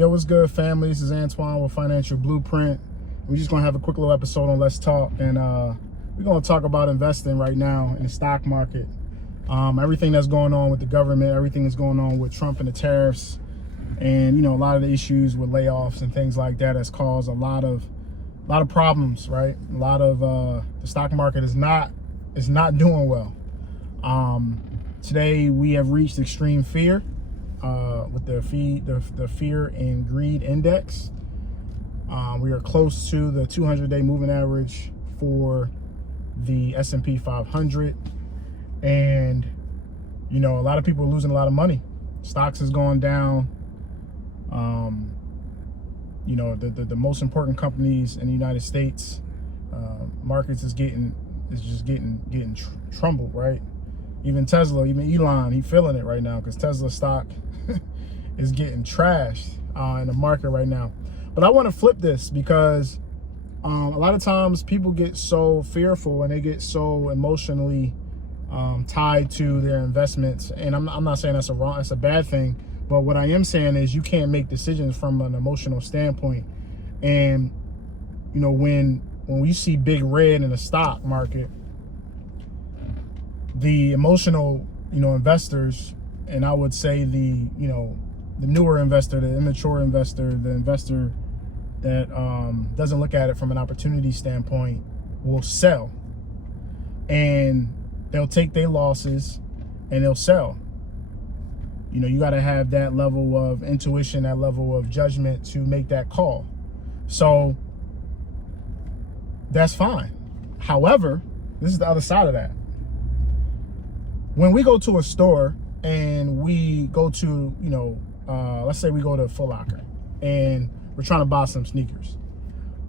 Yo, what's good, family? This is Antoine with Financial Blueprint. We're just gonna have a quick little episode on Let's Talk, and we're gonna talk about investing right now in the stock market. Everything that's going on with the government, everything that's going on with Trump and the tariffs, and a lot of the issues with layoffs and things like that has caused a lot of problems, right? A lot of the stock market is not doing well. Today we have reached extreme fear with the fear and greed index. We are close to the 200-day moving average for the S&P 500, and a lot of people are losing a lot of money. Stocks has gone down. The most important companies in the United States, markets is just getting trumbled, right? Even Tesla, even Elon, he's feeling it right now because Tesla stock is getting trashed in the market right now. But I want to flip this because a lot of times people get so fearful and they get so emotionally tied to their investments. And I'm not saying that's a bad thing, but what I am saying is you can't make decisions from an emotional standpoint. And when we see big red in the stock market, the emotional investors, and I would say the newer investor, the immature investor, the investor that doesn't look at it from an opportunity standpoint, will sell, and they'll take their losses and they'll sell. You got to have that level of intuition, that level of judgment to make that call. So that's fine. However, this is the other side of that. When we go to a store and we go to, let's say we go to Foot Locker and we're trying to buy some sneakers,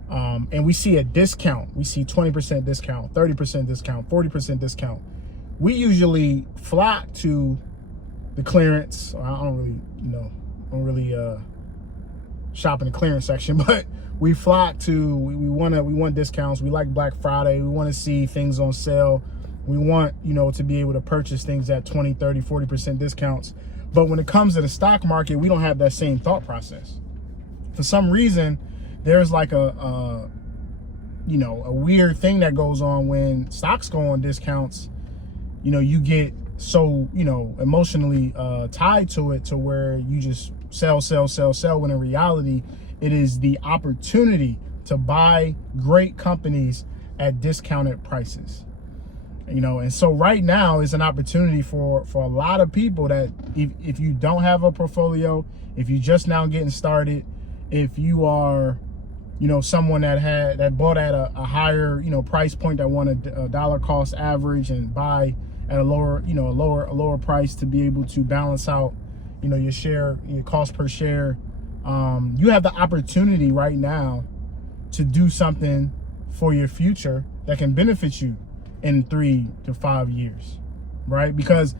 and we see a discount, we see 20% discount, 30% discount, 40% discount. We usually flock to the clearance. I don't really shop in the clearance section, but we flock to, we want discounts. We like Black Friday. We want to see things on sale. We want, to be able to purchase things at 20, 30, 40% discounts. But when it comes to the stock market, we don't have that same thought process. For some reason, there's like a weird thing that goes on when stocks go on discounts. You get so, emotionally tied to it, to where you just sell, when in reality, it is the opportunity to buy great companies at discounted prices. And so right now is an opportunity for a lot of people that if you don't have a portfolio, if you just now getting started, if you are, someone that bought at a higher, price point, that wanted a dollar cost average and buy at a lower price to be able to balance out, your cost per share. You have the opportunity right now to do something for your future that can benefit you in 3 to 5 years, right? Because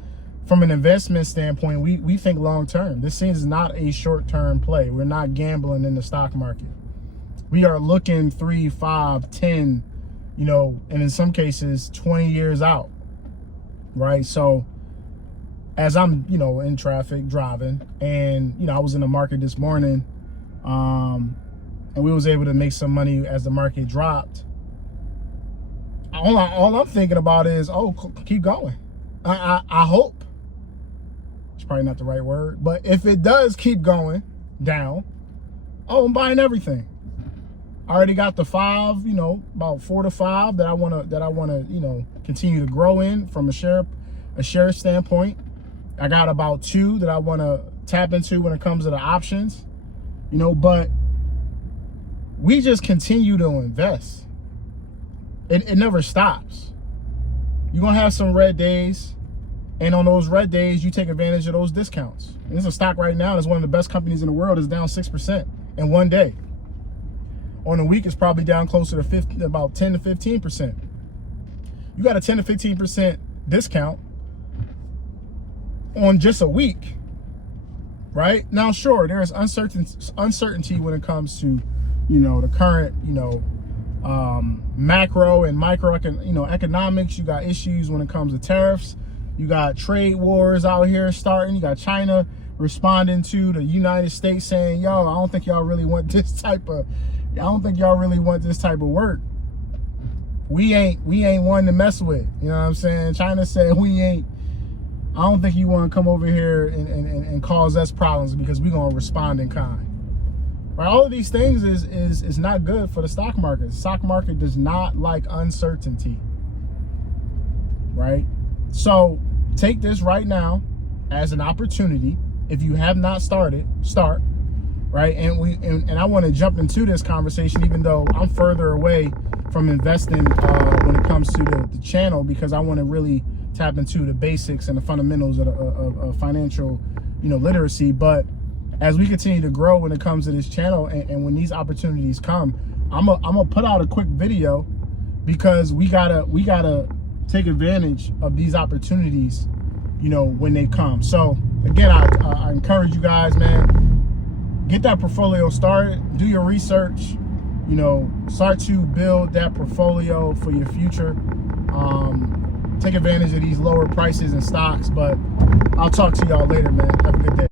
from an investment standpoint, we think long term. This is not a short term play. We're not gambling in the stock market. We are looking 3, 5, 10, and in some cases 20 years out, right? So as I'm, in traffic driving, and I was in the market this morning, and we was able to make some money as the market dropped. All I'm thinking about is, keep going. I hope. It's probably not the right word, but if it does keep going down, I'm buying everything. I already got the 5, about 4 to 5 that I wanna continue to grow in from a share standpoint. I got about 2 that I wanna tap into when it comes to the options, but we just continue to invest. It never stops. You're going to have some red days, and on those red days, you take advantage of those discounts. And there's a stock right now that's one of the best companies in the world, is down 6% in one day. On a week, it's probably down closer to about 10 to 15%. You got a 10 to 15% discount on just a week, right? Now, sure, there's uncertainty when it comes to, the current, macro and micro, economics. You got issues when it comes to tariffs. You got trade wars out here starting. You got China responding to the United States saying, yo, I don't think y'all really want this type of work. We ain't one to mess with. You know what I'm saying? China said I don't think you want to come over here and cause us problems because we're gonna respond in kind. Right? All of these things is not good for the stock market. The stock market does not like uncertainty. Right? So take this right now as an opportunity. If you have not started, start. Right? And I want to jump into this conversation, even though I'm further away from investing when it comes to the channel, because I want to really tap into the basics and the fundamentals of financial, literacy. But as we continue to grow when it comes to this channel, and when these opportunities come, I'm gonna put out a quick video, because we gotta take advantage of these opportunities, when they come. So again, I encourage you guys, man, get that portfolio started, do your research, start to build that portfolio for your future. Take advantage of these lower prices and stocks. But I'll talk to y'all later, man. Have a good day.